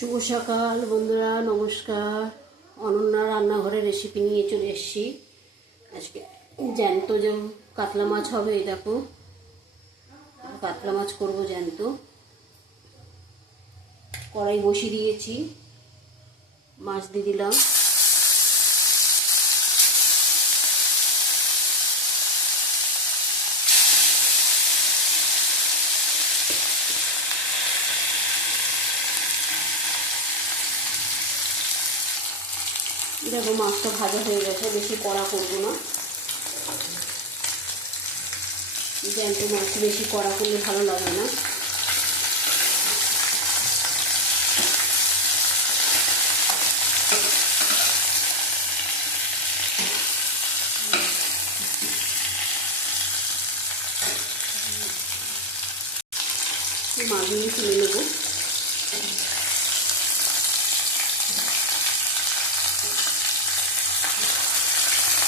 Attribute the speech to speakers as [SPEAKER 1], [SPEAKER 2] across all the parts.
[SPEAKER 1] শুভ সকাল, বন্ধুরা, নমস্কার। অনন্যা রান্নাঘরের রেসিপি নিয়ে চলে এসেছি। আজকে জ্যান্ত যে কাতলা মাছ হবে, এই দেখো। কাতলা মাছ করব জ্যান্ত। কড়াই বসিয়ে দিয়েছি। মাছ দিয়ে দিলাম। দেখো মাছটা ভাজা হয়ে গেছে, বেশি কড়া করব না। জ্যান্ত মাছ বেশি কড়া করলে ভালো লাগে না। মাছগুলো তুলে নেব।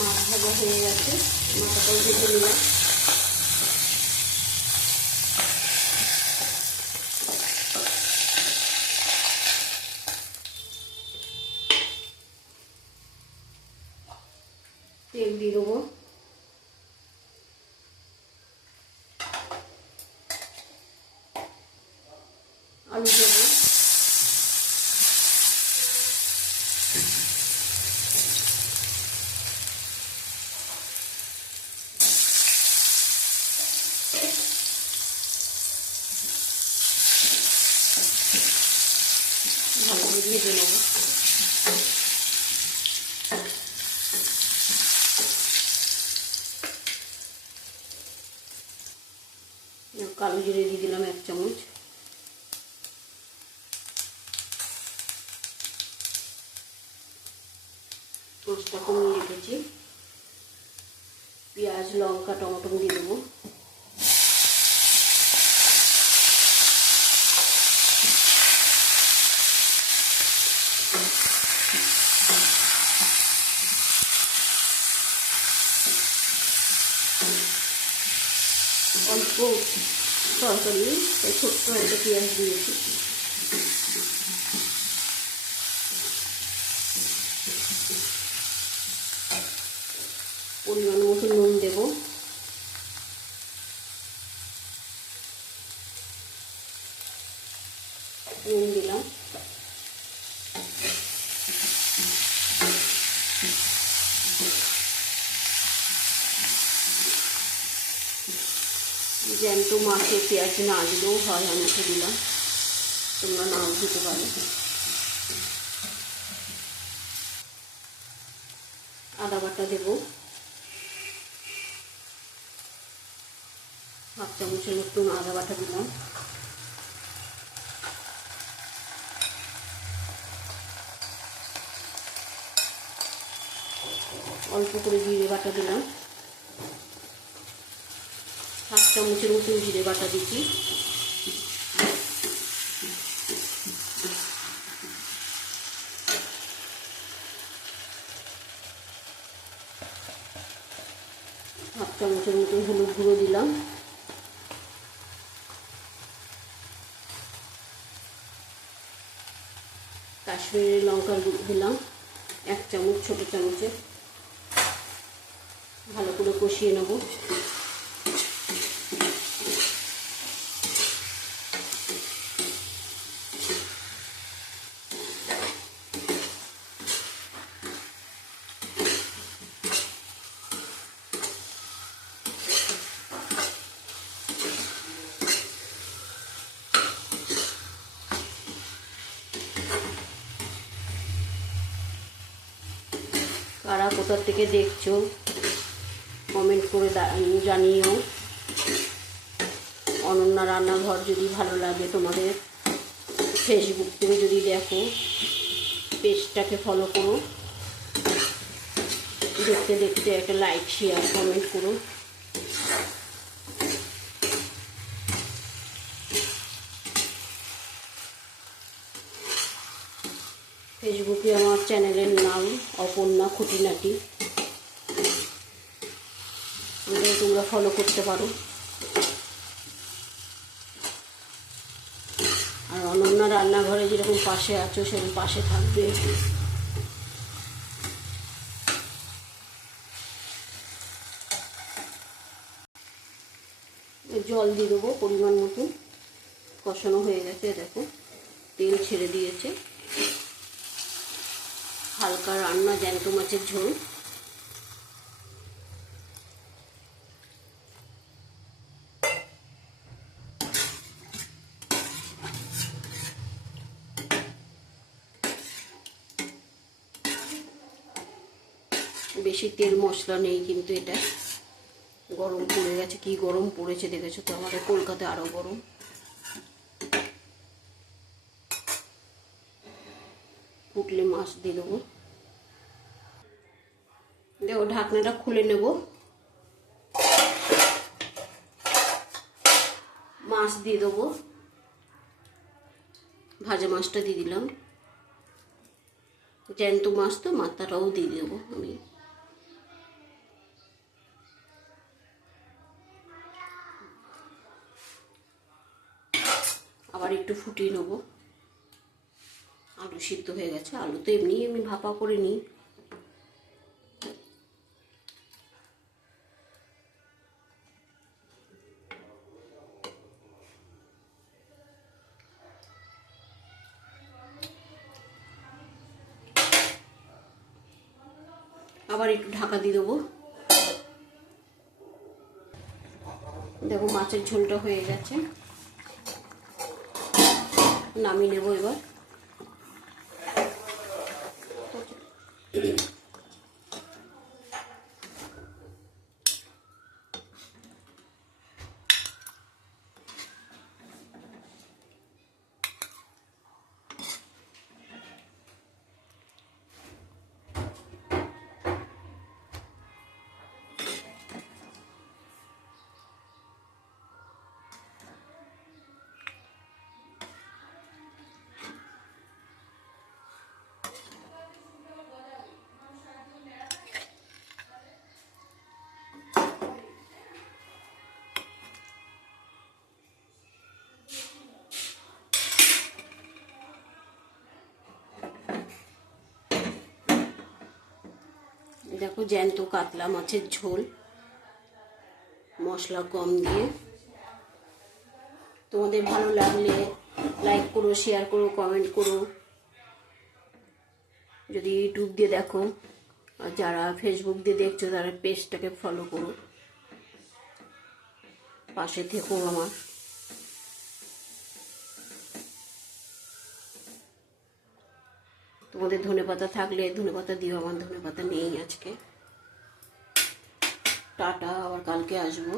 [SPEAKER 1] মাছ ভাজা হয়ে গেছে মাথাটাও ভেজে নিলাম। তেল দিয়ে দেবো আলু দেবো ভালো করে ভেজে নেব। কালো জিরে দিয়ে দিলাম এক চামচ। মাছটা কমিয়ে রেখেছি পেঁয়াজ, লঙ্কা, টমেটো দিয়ে দেবো অল্প তরকারি এই ছোট্ট একটা পেঁয়াজ দিয়েছি। পরিমাণ মতো নুন দেব। নুন দিলাম। জ্যান্ত মাছে পেঁয়াজ না দিলেও হয় উঠে দিলাম তোমরা নাও দিতে পারো। আদা বাটা দেব। হাফ চামচের মতন আদা বাটা দিলাম। অল্প করে জিরে বাটা দিলাম। চামচের মতো জিরে বাটা দিচ্ছি? হাফ চামচের মতো হলুদ গুঁড়ো দিলাম। কাশ্মীরি লঙ্কার গুঁড়ো দিলাম, এক চামচ, ছোট চামচে ভালো করে কষিয়ে নেব। কারা কোথার থেকে দেখছ? কমেন্ট করে জানিও। অনন্যা রান্নাঘর যদি ভালো লাগে তোমাদের ফেসবুক থেকে যদি দেখো পেজটাকে ফলো করো। দেখতে দেখতে একটা লাইক শেয়ার কমেন্ট করো। ফেসবুকে আমার চ্যানেলের নাম অপর্ণা খুঁটিনাটি। তোমরা ফলো করতে পারো। আর অনন্যা রান্নাঘরে যেরকম পাশে আছো, সেরকম পাশে থাকবে। জল দিয়ে দেবো, পরিমাণ মতো কষানো হয়ে গেছে, দেখো। তেল ছেড়ে দিয়েছে। হালকা রান্না, জ্যান্ত মাছের ঝোল। বেশি তেল মশলা নেই কিন্তু এটা। গরম পড়ে গেছে, কি গরম পড়েছে দেখেছ তো? আমাদের কলকাতায় আরও গরম। ফুটলে মাছ দিয়ে দেবো। দেখো ঢাকনাটা খুলে নেব। মাছ দিয়ে দেবো। ভাজা মাছটা দিয়ে দিলাম। জ্যান্ত মাছ তো, মাথাটাও দিয়ে দেবো আমি। আবার একটু ফুটিয়ে নেব। আলু সিদ্ধ হয়ে গেছে, আলু তো এমনি আমি ভাপা করে নিই। আবার একটু ঢাকা দিয়ে দেবো। দেখো মাছের ঝোলটা হয়ে গেছে। নামিয়ে নেব এবার। দেখো জ্যান্ত কাতলা মাছের ঝোল। মশলা কম দিয়ে। তোমাদের ভালো লাগলে লাইক করো শেয়ার করো কমেন্ট করো। যদি ইউটিউব দিয়ে দেখো, আর যারা ফেসবুক দিয়ে দেখছ, তারা পেজটাকে ফলো করো। পাশে থেকো আমার। তোমাদের ধনে পাতা থাকলে ধনে পাতা দিও আমার ধনে পাতা নেই আজকে টাটা আবার কালকে আসবো